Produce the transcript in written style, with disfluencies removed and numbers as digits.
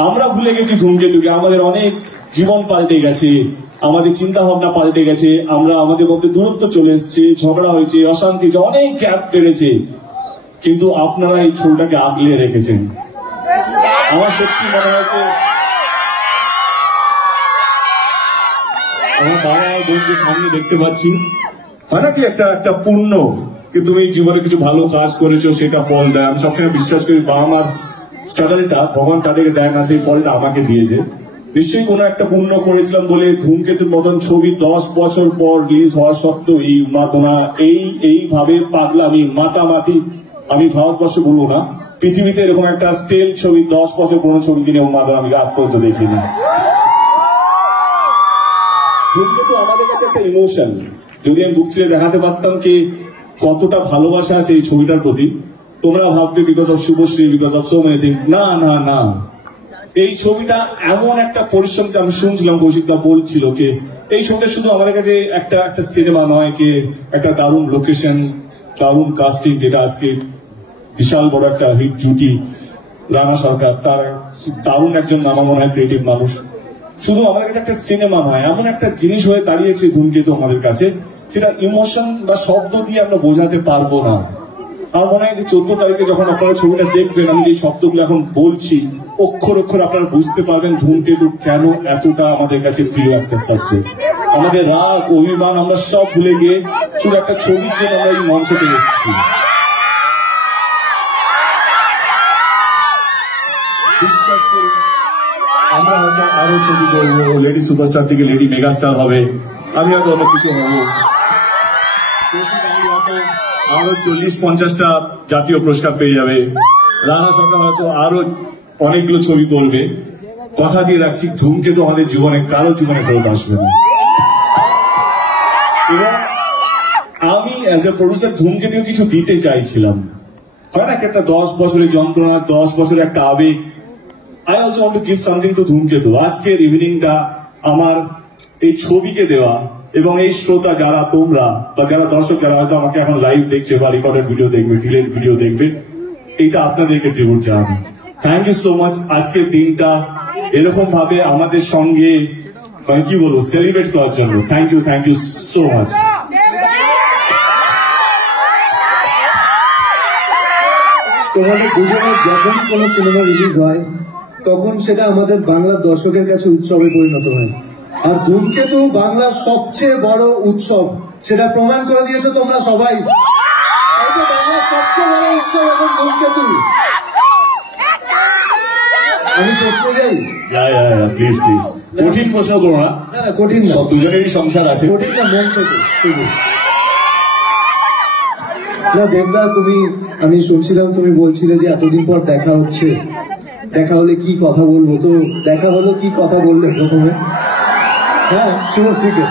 আমরা ভুলে গেছি ধূমকেতুকে। আমাদের অনেক জীবন পাল্টে গেছে, আমাদের চিন্তা ভাবনা পাল্টে গেছে, আমরা আমাদের মধ্যে দূরত্ব চলে এসছে, ঝগড়া হয়েছে, অশান্তি, অনেক গ্যাপ বেড়েছে, কিন্তু আপনারা এই ছবিটাকে আগলে রেখেছেন। আমার সত্যি মনে হয় আমার বাবা বোনকে সামনে দেখতে পাচ্ছি, হয় নাকি একটা পুণ্য কি তুমি জীবনে কিছু ভালো কাজ করেছো, সেটা ফল দেয়। আমি সবসময় বিশ্বাস করি বাবা মার স্ট্রাগলটা ভগবান তাদেরকে দেয় না, সেই ফলটা আমাকে দিয়েছে। নিশ্চয়ই কোনো একটা পুণ্য করেছিলাম বলে ধূমকেতুর মতন ছবি 10 বছর পর রিলিজ হওয়া সত্ত্বেও এই উন্মাদনা, এইভাবে পাগলামি, মাতামাতি, আমি ভারতবর্ষে বলবো না, পৃথিবীতে এরকম একটা স্টেল ছবি 10 বছর পুরনো ছবি কিনে উন্মাদনা আমি আজ পর্যন্ত দেখিনি। ধূমকেতু আমাদের কাছে একটা ইমোশন। যদি আমি বুক ছেড়ে দেখাতে পারতাম কি কতটা ভালোবাসা আছে এই ছবিটার প্রতি, তোমরা ভাববে because of Subhashree, because of so many thing. না না না, এই ছবিটা এমন একটা পরিশ্রমকে আমি শুনছিলাম, কৌশিকদা বলছিল কি এই ছবিটা শুধু আমাদের কাছে একটা সিনেমা নয়, কি একটা দারুণ লোকেশন, দারুণ কাস্টিং, যেটা আজকে বিশাল বড় একটা হিট জুটি, রানা সরকার, তার দারুণ একজন আমার মনে হয় ক্রিয়েটিভ মানুষ। শুধু আমাদের কাছে একটা সিনেমা নয়, এমন একটা জিনিস হয়ে দাঁড়িয়েছে ধূমকেতু আমাদের কাছে, সেটা ইমোশন বা শব্দ দিয়ে আমরা বোঝাতে পারবো না। আমার মনে হয় 14 তারিখে যখন আপনারা ছবিটা দেখবেন, আমি যে শব্দগুলো এখন বলছি অক্ষর অক্ষর আপনারা বুঝতে পারবেন ধূমকেতু কেন এতটা আমাদের কাছে প্রিয় একটা সাবজেক্ট। আমাদের রাগ, অভিমান আমরা সব ভুলে গিয়ে শুধু একটা ছবির জন্য আমরা এই মঞ্চে এসেছি। বিশ্বাস করি আমরা হয়তো আরো ছবি করবো, লেডি সুপারস্টার থেকে লেডি মেগাস্টার হবে, আমি হয়তো অনেক কিছু হবো, আরো 40-50টা জাতীয় পুরস্কার পেয়ে যাবে, রানা সরকার হয়তো আরো অনেকগুলো ছবি করবে। কথা দিয়ে রাখছি ধূমকেতু আমাদের জীবনে কারো জীবনে ফেরত আসবে না। এবং আমি অ্যাজ এ প্রডিউসার ধূমকেতু কিছু দিতে চাইছিলাম, হয় না একটা 10 বছরের যন্ত্রণা, 10 বছরের একটা আবেগ। I also want to give something to ধূমকেতু। আজকের ইভিনিংটা আমার এই ছবিকে দেওয়া, এবং এই শ্রোতা যারা তোমরা বা যারা দর্শক যারা হয়তো আমাকে এখন লাইভ দেখছে বা রেকর্ডেড ভিডিও দেখবে, ডিলেট ভিডিও দেখবে, এইটা আপনাদেরকে ট্রিবিউট জানাবো। Thank you so much. আজকের দিনটা এরকম ভাবে আমাদের সঙ্গে মানে কি বলবো সেলিব্রেট করার জন্য থ্যাংক ইউ সো মাচ। তোমাদের দুজনের যখনই কোনো সিনেমা রিলিজ হয় তখন সেটা আমাদের বাংলার দর্শকের কাছে উৎসবে পরিণত হয়। আর ধূমকেতু বাংলার সবচেয়ে বড় উৎসব, সেটা প্রমাণ করে দিয়েছো তোমরা সবাই। বাংলার সবচেয়ে বড় উৎসব এখন ধূমকেতু। আমি প্রশ্ন যাই, প্লিজ প্লিজ, কঠিন প্রশ্ন করো না। না কঠিন না, দুজনেরই সংসার আছে, কঠিন না, মন থেকে। না দেবদা, আমি শুনছিলাম তুমি বলছিলে যে এতদিন পর দেখা হচ্ছে, দেখা হলে কি কথা বলবো, তো দেখা হলো, কি কথা বললে প্রথমে? হ্যাঁ, শুভশ্রীকে